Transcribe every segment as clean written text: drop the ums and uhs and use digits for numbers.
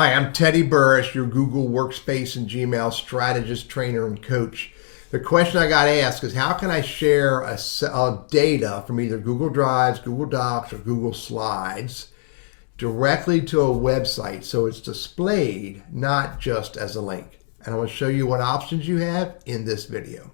Hi, I'm Teddy Burris, your Google Workspace and Gmail strategist, trainer, and coach. The question I got asked is how can I share data from either Google Drives, Google Docs, or Google Slides directly to a website so it's displayed not just as a link? And I want to show you what options you have in this video.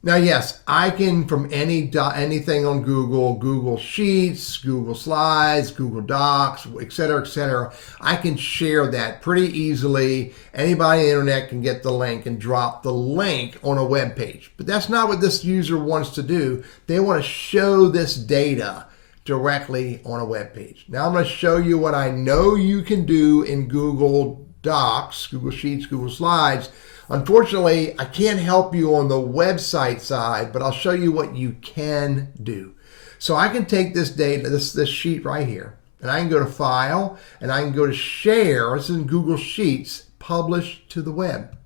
Now, yes, I can from anything on Google Sheets, Google Slides, Google Docs, etc., I can share that pretty easily. Anybody on the internet can get the link and drop the link on a web page. But that's not what this user wants to do. They want to show this data directly on a web page. Now I'm going to show you what I know you can do in Google Docs, Google Sheets, Google Slides. Unfortunately, I can't help you on the website side, but I'll show you what you can do. So I can take this data, this sheet right here, and I can go to File, and I can go to Share. This is in Google Sheets, Publish to the web.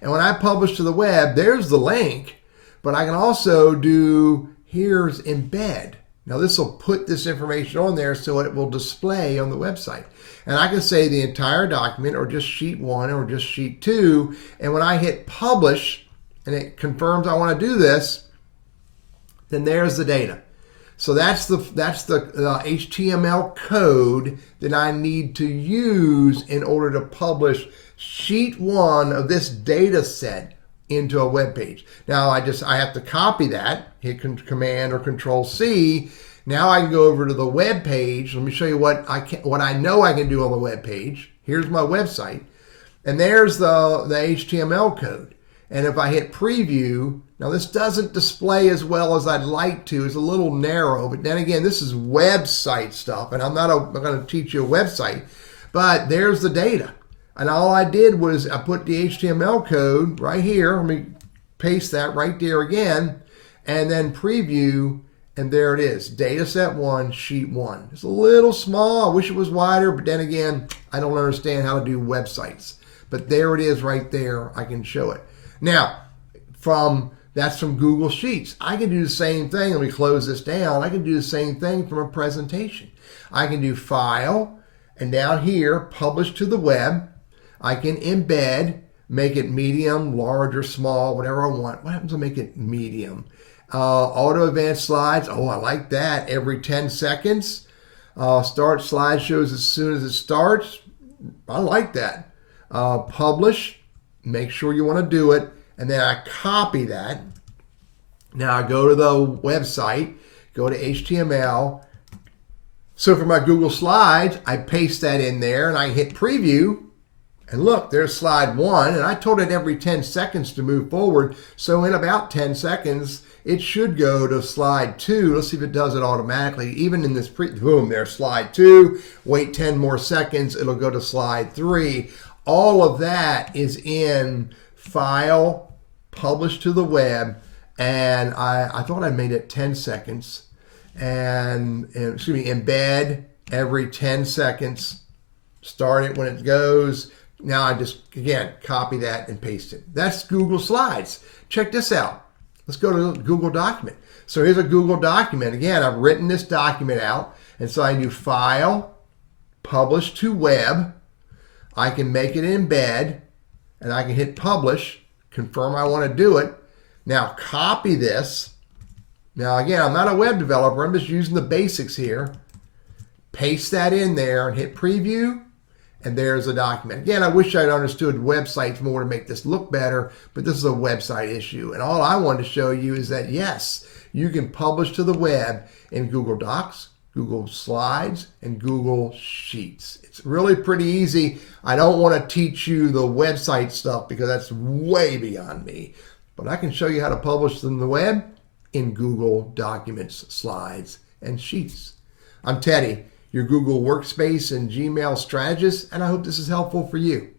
And when I publish to the web, there's the link, but I can also do, here's Embed. Now this will put this information on there so it will display on the website. And I can say the entire document or just sheet 1 or just sheet 2. And when I hit publish and it confirms I want to do this, then there's the data. So that's the HTML code that I need to use in order to publish sheet 1 of this data set into a web page. Now I have to copy that, hit Command or Control C. Now I can go over to the web page. Let me show you what I know I can do on the web page. Here's my website, and there's the HTML code. And if I hit preview, now this doesn't display as well as I'd like to. It's a little narrow, but then again, this is website stuff, and I'm not going to teach you a website, but there's the data. And all I did was I put the HTML code right here. Let me paste that right there again, and then preview, and there it is. Data set 1, sheet 1. It's a little small. I wish it was wider, but then again, I don't understand how to do websites. But there it is right there. I can show it. Now, that's from Google Sheets. I can do the same thing. Let me close this down. I can do the same thing from a presentation. I can do File, and down here, Publish to the web. I can embed, make it medium, large, or small, whatever I want. What happens to make it medium? Auto advanced slides. Oh, I like that. Every 10 seconds. Start slideshows as soon as it starts. I like that. Publish. Make sure you want to do it. And then I copy that. Now I go to the website, go to HTML. So for my Google Slides, I paste that in there and I hit preview. And look, there's slide 1, and I told it every 10 seconds to move forward. So in about 10 seconds, it should go to slide 2. Let's see if it does it automatically. Even in this boom, there's slide 2. Wait 10 more seconds, it'll go to slide 3. All of that is in File, Publish to the web, and I thought I made it 10 seconds. And embed every 10 seconds. Start it when it goes. Now I just, again, copy that and paste it. That's Google Slides. Check this out. Let's go to Google Document. So here's a Google document. Again, I've written this document out. And so I do File, Publish to Web. I can make it embed, and I can hit Publish, confirm I want to do it. Now copy this. Now again, I'm not a web developer. I'm just using the basics here. Paste that in there and hit Preview. And there's a document. Again, I wish I'd understood websites more to make this look better, but this is a website issue. And all I wanted to show you is that, yes, you can publish to the web in Google Docs, Google Slides, and Google Sheets. It's really pretty easy. I don't want to teach you the website stuff because that's way beyond me. But I can show you how to publish on the web in Google Documents, Slides, and Sheets. I'm Teddy, your Google Workspace and Gmail strategist, and I hope this is helpful for you.